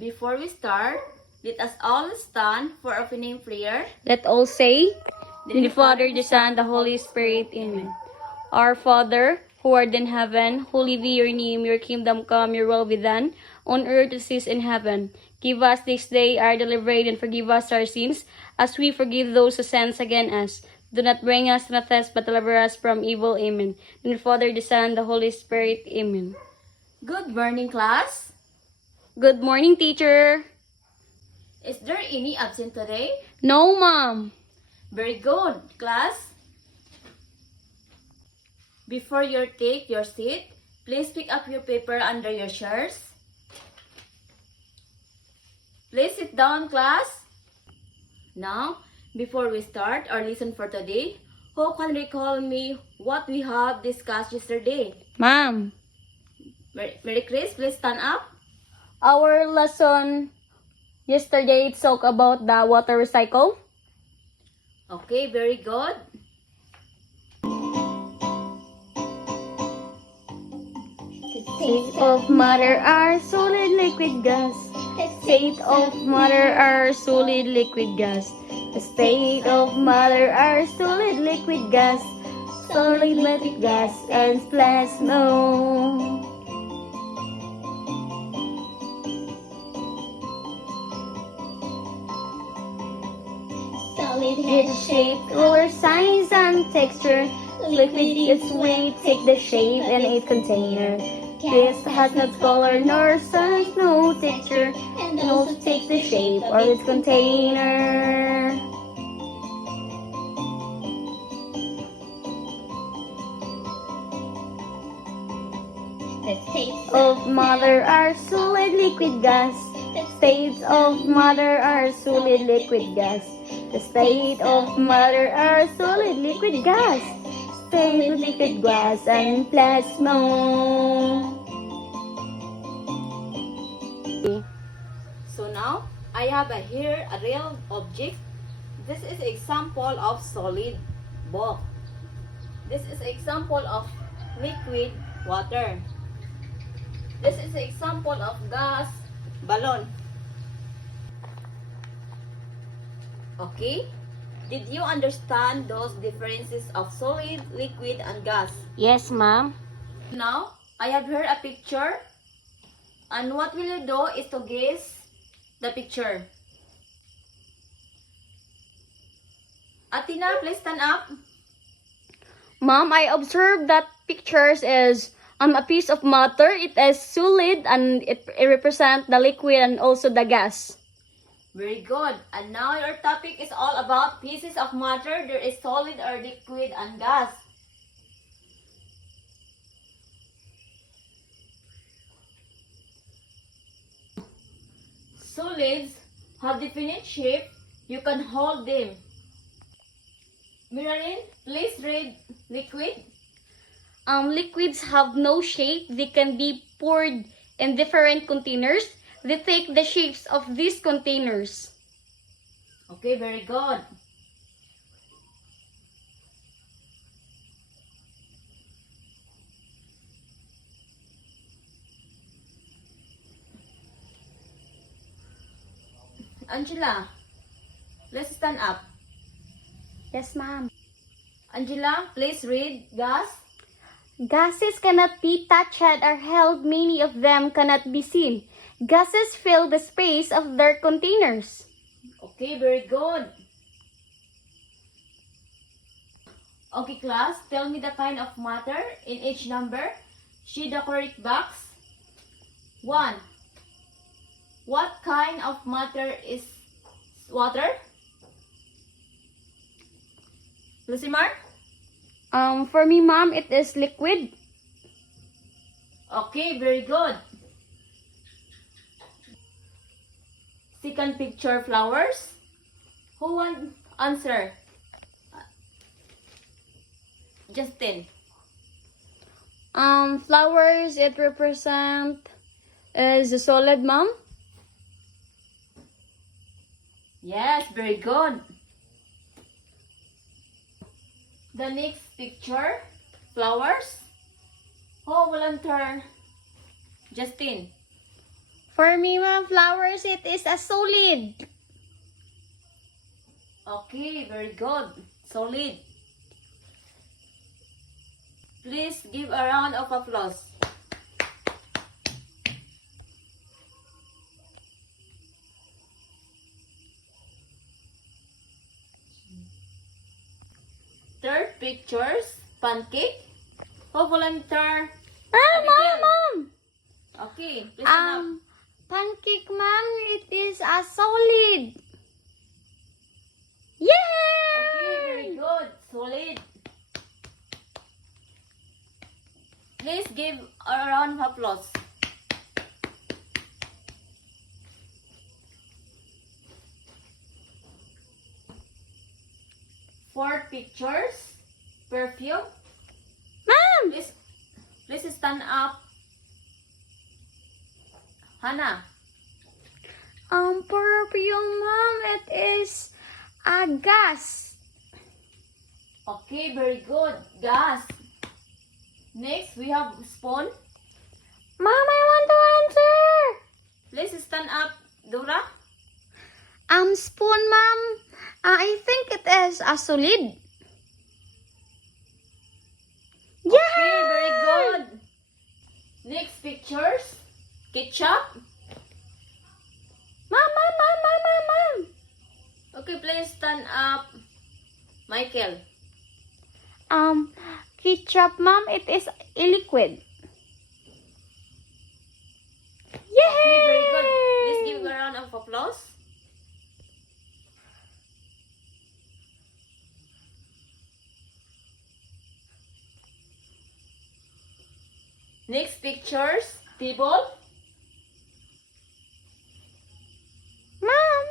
Before we start, let us all stand for opening prayer. Let all say, in the Father, the Son, the Holy Spirit, Amen. Our Father, who art in heaven, hallowed be your name, your kingdom come, your will be done, on earth as it is in heaven. Give us this day our daily bread, and forgive us our sins, as we forgive those who sin against us. Do not bring us to test, but deliver us from evil. Amen. In the Father, the Son, the Holy Spirit, Amen. Good morning, class. Good morning, teacher. Is there any absent today? No, Mom. Very good, class. Before you take your seat, please pick up your paper under your chairs. Please sit down, class. Now, before we start our lesson for today, who can recall me what we have discussed yesterday? Mom. Mary Chris, please stand up. Our lesson yesterday talked about the water recycle. Okay, very good. State of matter are solid liquid gas. State of matter are solid liquid gas. The state of matter are solid liquid gas. Solid liquid gas and plasma. Solid its shape, color, size, and texture. Liquid its weight, take the shape in a container. Gas has no color nor size, no texture, and also takes the shape of its container. The states of matter are solid liquid gas. The states of matter are solid liquid gas. The state of matter are solid liquid gas. State of liquid gas and plasma. So now, I have here a real object. This is example of solid bulk. This is example of liquid water. This is example of gas balloon. Okay? Did you understand those differences of solid, liquid, and gas? Yes, Ma'am. Now, I have here a picture. And what will you do is to guess the picture. Athena, please stand up. Ma'am, I observed that pictures is a piece of matter. It is solid and it represents the liquid and also the gas. Very good. And now your topic is all about pieces of matter. There is solid or liquid and gas. Solids have definite shape. You can hold them. Mirarin, please read liquid. Liquids have no shape. They can be poured in different containers. They take the shapes of these containers. Okay, very good. Angela, let's stand up. Yes, ma'am. Angela, please read gas. Gases cannot be touched or held. Many of them cannot be seen. Gases fill the space of their containers. Okay, very good. Okay, class, tell me the kind of matter in each number. See the correct box. 1. What kind of matter is water? Lucimar? For me, ma'am, it is liquid. Okay, very good. Second picture, flowers. Who want answer? Justin. Flowers, it represent is a solid, ma'am. Yes, very good. The next picture, flowers. Who volunteer? Justin. For me, ma'am, flowers, it is a solid. Okay, very good. Solid. Please give a round of applause. Third pictures, pancake. Who volunteer? Abigail. Ma'am. Okay, please stand up. Pancake, ma'am, it is a solid. Okay, very Yay! good. Solid. Please give a round of applause. Fourth pictures, perfume. Ma'am, Please stand up. Hannah. perfume, ma'am, it is a gas. Okay, very good. Gas. Next, we have spoon. Ma'am, I want to answer. Please stand up, Dora. Spoon, ma'am, I think it is a solid. Okay, very good. Next pictures, ketchup. Ma'am. Okay, please stand up, Michael. Ketchup, ma'am, it is a liquid. Yay! Okay, very good. Please give a round of applause. Next pictures, table. Ma'am,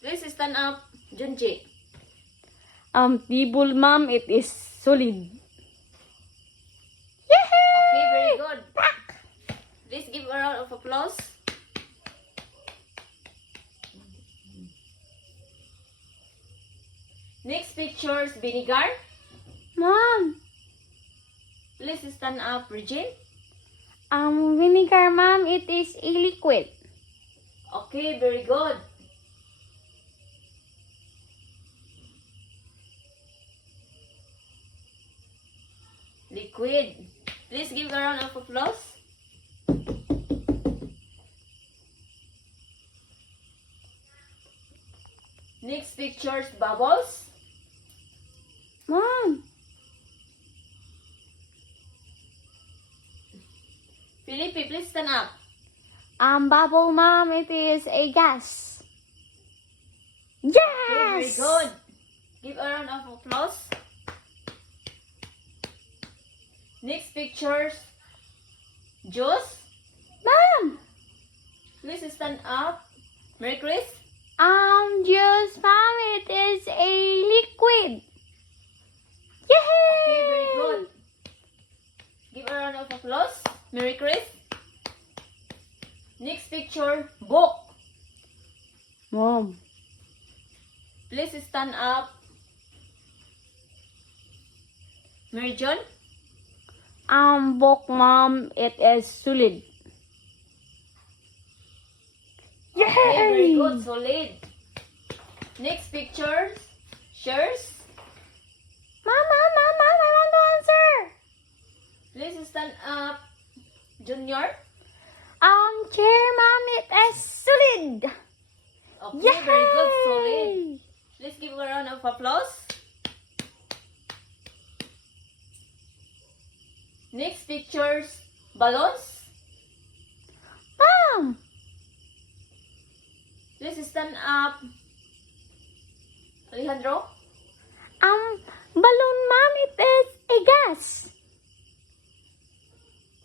Please stand up, Junji. table, ma'am, it is solid. Okay, very good. Please give a round of applause. Next pictures, vinegar. Ma'am, Please stand up, Regine. vinegar, ma'am, it is a liquid. Okay, very good. Liquid. Please give a round of applause. Next pictures, bubbles. Ma'am, Philippi, please stand up. bubble, ma'am, it is a gas. Okay, very Yes! good. Give a round of applause. Next pictures, juice. Ma'am, Please stand up. Mary Chris. juice, ma'am, it is a liquid. Yay! Okay, very good. Give a round of applause. Mary Chris. Next picture, book. Mom, Please stand up. Mary John. book, mom, it is solid. Okay, very good. Solid. Next pictures, shares. Mom, I want to answer. Please stand up. Junior. Chair, mom, it is solid. Okay, very good. Solid. Let's give a round of applause. Next pictures, balloons. Mom, Please stand up. Alejandro. balloon, mom, it is a gas.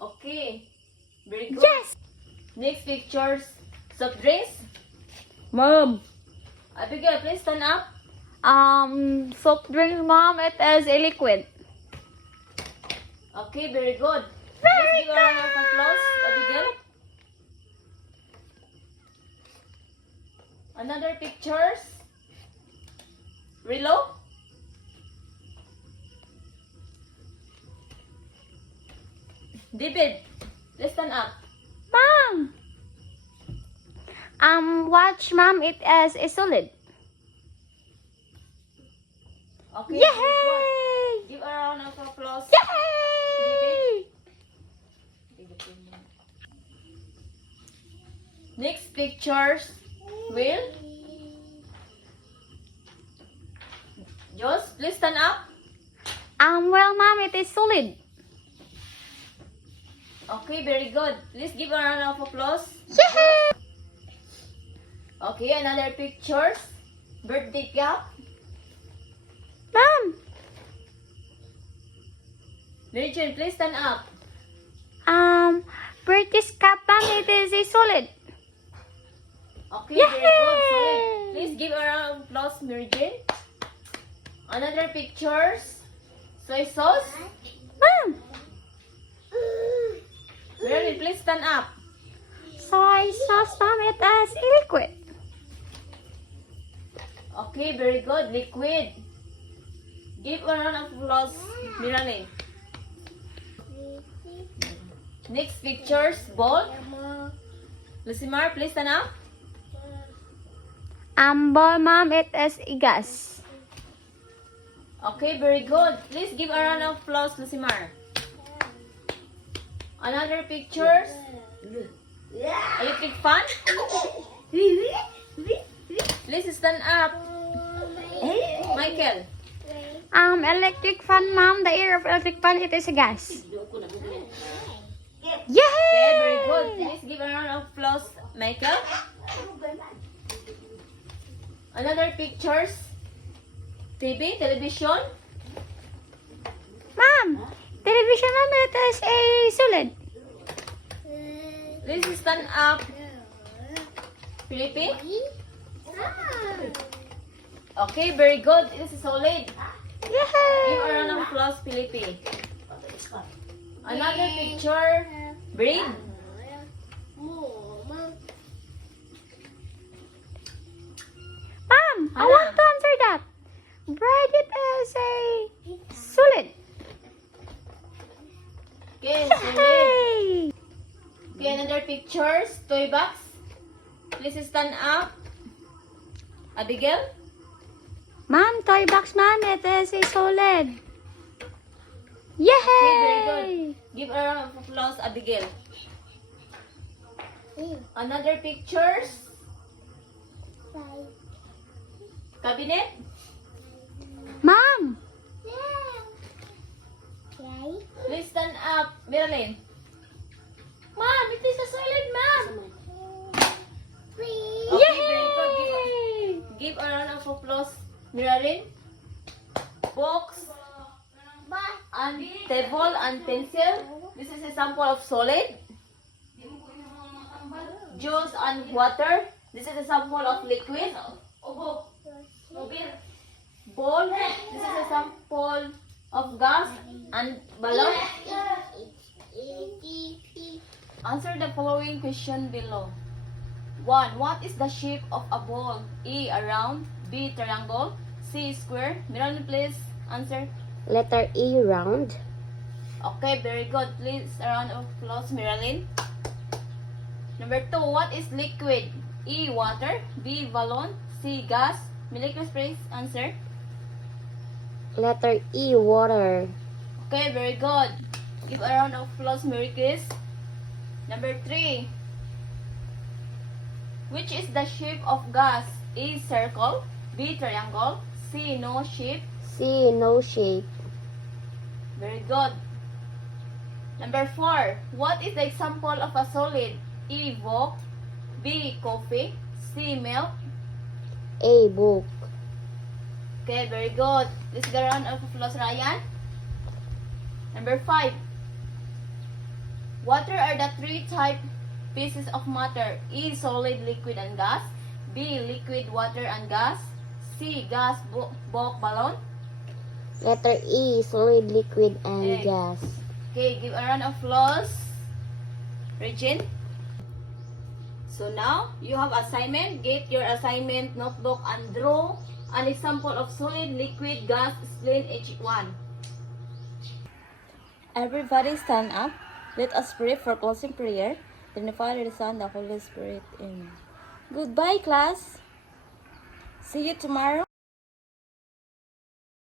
Okay, very good. Yes. Next pictures, soft drinks. Mom, Abigail, please stand up. soft drink, mom, it is a liquid. Okay, very good. Very Let's give a round of applause, Abigail. Another pictures. Rilo. David, let's stand up. Watch, ma'am. It is a solid. Okay, very good. Yay! Give a round of applause. Yay! Next pictures will Joss, please stand up. Well, ma'am, it is solid. Okay, very good. Please give a round of applause. Yay! Okay, another pictures. Birthday cap. Ma'am, Mary Jane, please stand up. British cap, ma'am, it is a solid. Okay, very good. Solid. Please give a round of applause, Mary Jane. Another pictures. Soy sauce. Ma'am, Mary, please stand up. soy sauce, ma'am, it is a liquid. Okay, very good. Liquid. Give a round of applause, Miralyn. Next pictures, ball. Lucimar, please stand up. Ball, ma'am, it is a gas. Okay, very good. Please give a round of applause, Lucimar. Another pictures. Electric fan. Please stand up. Michael. Electric fan, ma'am. The air of electric fan, it is a gas. Yay! Okay, very good. Please give a round of applause, Michael. Another pictures. TV, television. Ma'am, television, ma'am, it is a solid. Please stand up. Philippine. Okay, very good. This is solid. Give a round of Yay! applause, Philippine. Another picture. Breed. Ma'am, I want to answer that. Bread, it is a solid. Okay, solid. Yay! Okay, another pictures. Toy box. Please stand up. Abigail. Ma'am, toy box, ma'am, it is a solid. Yay! Okay, very good. Give a round of applause, Abigail. Another pictures. Cabinet. Ma'am, Please stand up, Marilyn. Mom, it is a solid, ma'am. Okay, very good. Give a round of applause, Marilyn. Box and table and pencil. This is a sample of solid. Juice and water. This is a sample of liquid. Bowl. This is a sample of gas and balloon. Answer the following question below. 1. What is the shape of a ball? A. A round. B. Triangle. C. Square. Marilyn, please answer. letter E, round. Okay, very good. Please a round of applause, Marilyn. Number 2. What is liquid? E. Water. B. Balloon. C. Gas. Marilyn, please answer. Letter E, water. Okay, very good. Give a round of applause, Mary Chris. Number 3. Which is the shape of gas? A. Circle. B. Triangle. C. No shape. C, no shape. Very good. Number 4. What is the example of a solid? E. Book. B. Coffee. C. Milk. A, book. Okay, very good. Let's get a round of applause, Ryan. Number 5. What are the 3 type pieces of matter? E. Solid, liquid, and gas. B. Liquid, water, and gas. C. Gas, bulk, balloon. Letter E, solid, liquid, and Egg. gas. Okay, give a round of applause. Regine. So now, you have assignment. Get your assignment notebook and draw an example of solid, liquid, gas. Explain each one. Everybody stand up. Let us pray for closing prayer. In the Father, the Son, the Holy Spirit. Amen. Goodbye, class. See you tomorrow.